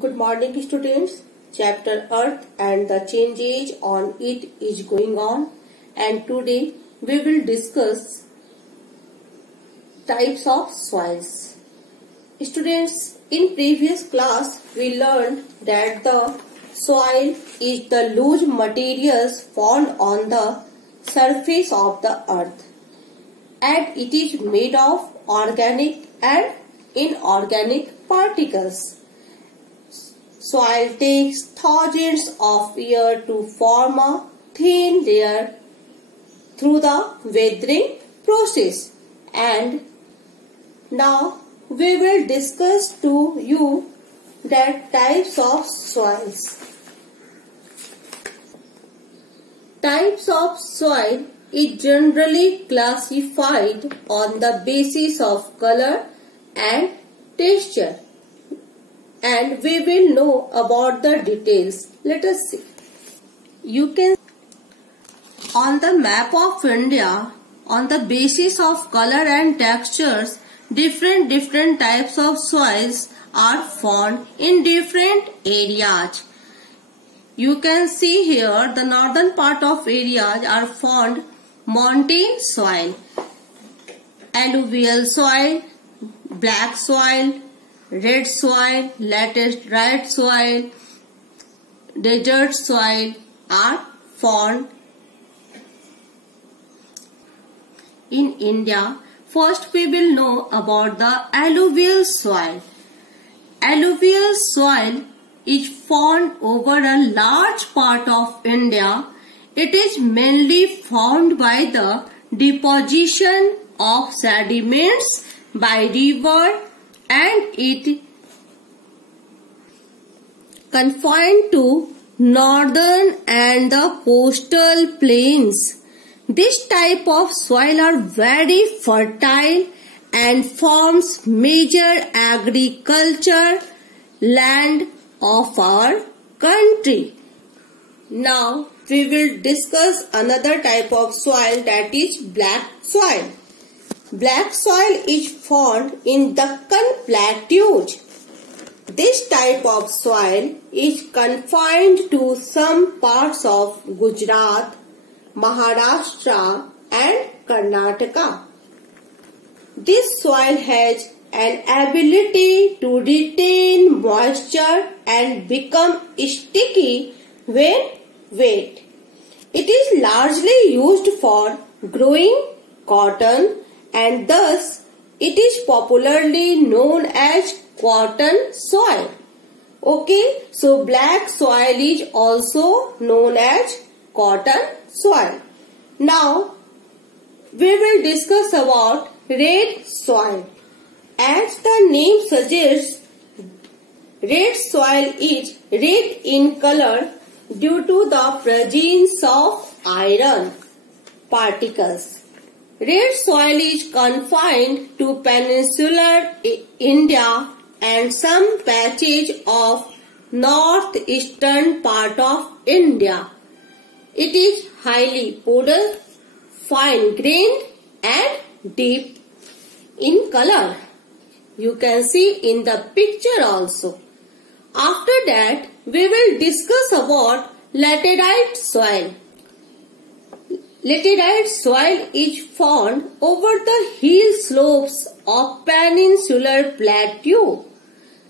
Good morning, students. Chapter Earth and the changes on it is going on, and today we will discuss types of soils. Students, in previous class we learned that the soil is the loose materials found on the surface of the earth, and it is made of organic and inorganic particles. Soil takes thousands of years to form a thin layer through the weathering process, and now we will discuss to you that types of soils. Types of soil is generally classified on the basis of color and texture, and we will know about the details. Let us see. You can on the map of India, on the basis of color and textures, different types of soils are found in different areas. You can see here the northern part of areas are found mountain soil, alluvial soil, black soil, red soil, laterite soil, desert soil are found in India. First we will know about the alluvial soil. Alluvial soil is found over a large part of India. It is mainly formed by the deposition of sediments by river, and it confined to northern and the coastal plains. This type of soil are very fertile and forms major agriculture land of our country. Now we will discuss another type of soil, that is black soil. Black soil is found in Deccan plateaus. This type of soil is confined to some parts of Gujarat, Maharashtra and Karnataka. This soil has an ability to retain moisture and become sticky when wet. It is largely used for growing cotton, and thus it is popularly known as cotton soil. Okay, so black soil is also known as cotton soil. Now we will discuss about red soil. As the name suggests, red soil is red in color due to the presence of iron particles. Red soil is confined to peninsular India and some patches of northeastern part of India. It is highly powdered, fine-grained and deep in color. You can see in the picture also. After that, we will discuss about laterite soil. Laterite soil is found over the hill slopes of peninsular plateau.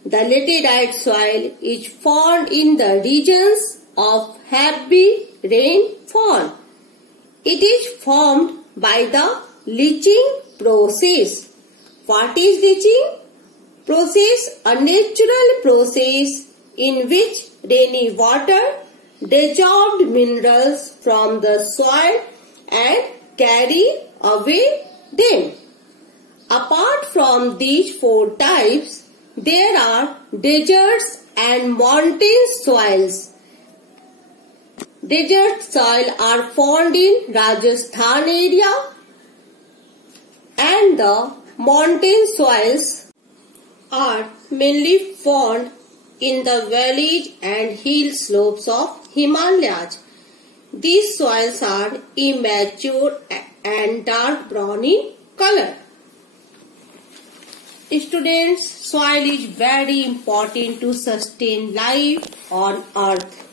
The laterite soil is found in the regions of heavy rainfall. It is formed by the leaching process. What is leaching process? A natural process in which rainy water dissolved minerals from the soil and carry away them. Apart from these four types, there are deserts and mountain soils. Desert soil are found in Rajasthan area, and the mountain soils are mainly found in the valleys and hill slopes of Himalayas. These soils are immature and dark brown in color. Students, soil is very important to sustain life on earth.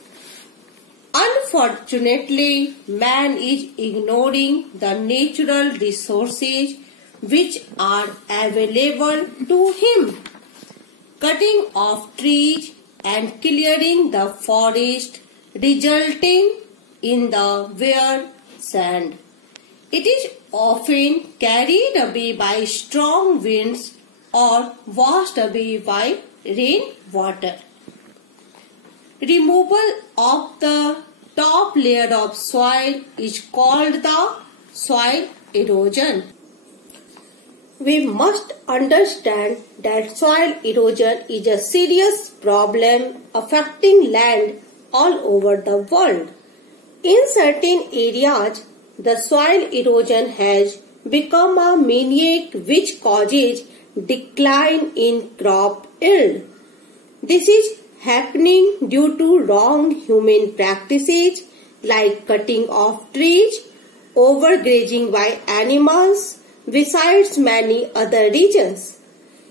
Unfortunately, man is ignoring the natural resources which are available to him. Cutting off trees and clearing the forest, resulting in the bare sand. It is often carried away by strong winds or washed away by rainwater. Removal of the top layer of soil is called the soil erosion. We must understand that soil erosion is a serious problem affecting land all over the world. In certain areas, the soil erosion has become a maniac which causes decline in crop yield. This is happening due to wrong human practices like cutting off trees, overgrazing by animals, besides many other reasons.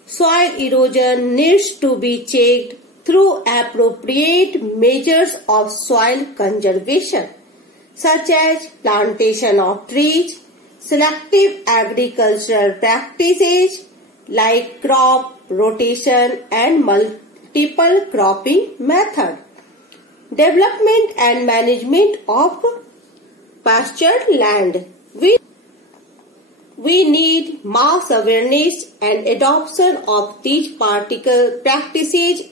Soil erosion needs to be checked through appropriate measures of soil conservation, such as plantation of trees, selective agricultural practices like crop rotation and multiple cropping method, development and management of pastured land. We need mass awareness and adoption of these practices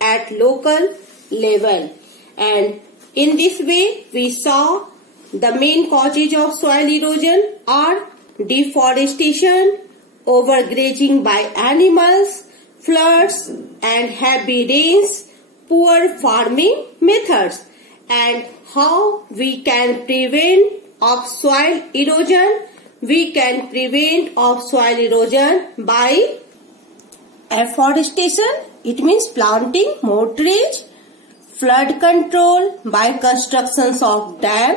at local level. And in this way, we saw the main causes of soil erosion are deforestation, overgrazing by animals, floods and heavy rains, poor farming methods, and how we can prevent of soil erosion. We can prevent of soil erosion by afforestation, it means planting more trees, flood control by constructions of dam,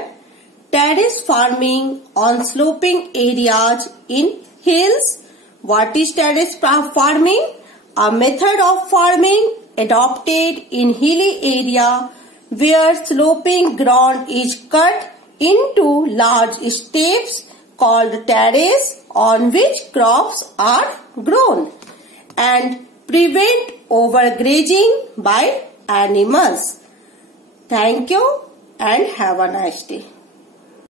terrace farming on sloping areas in hills. What is terrace farming? A method of farming adopted in hilly area where sloping ground is cut into large steps called terrace on which crops are grown, and prevent overgrazing by animals. Thank you and have a nice day.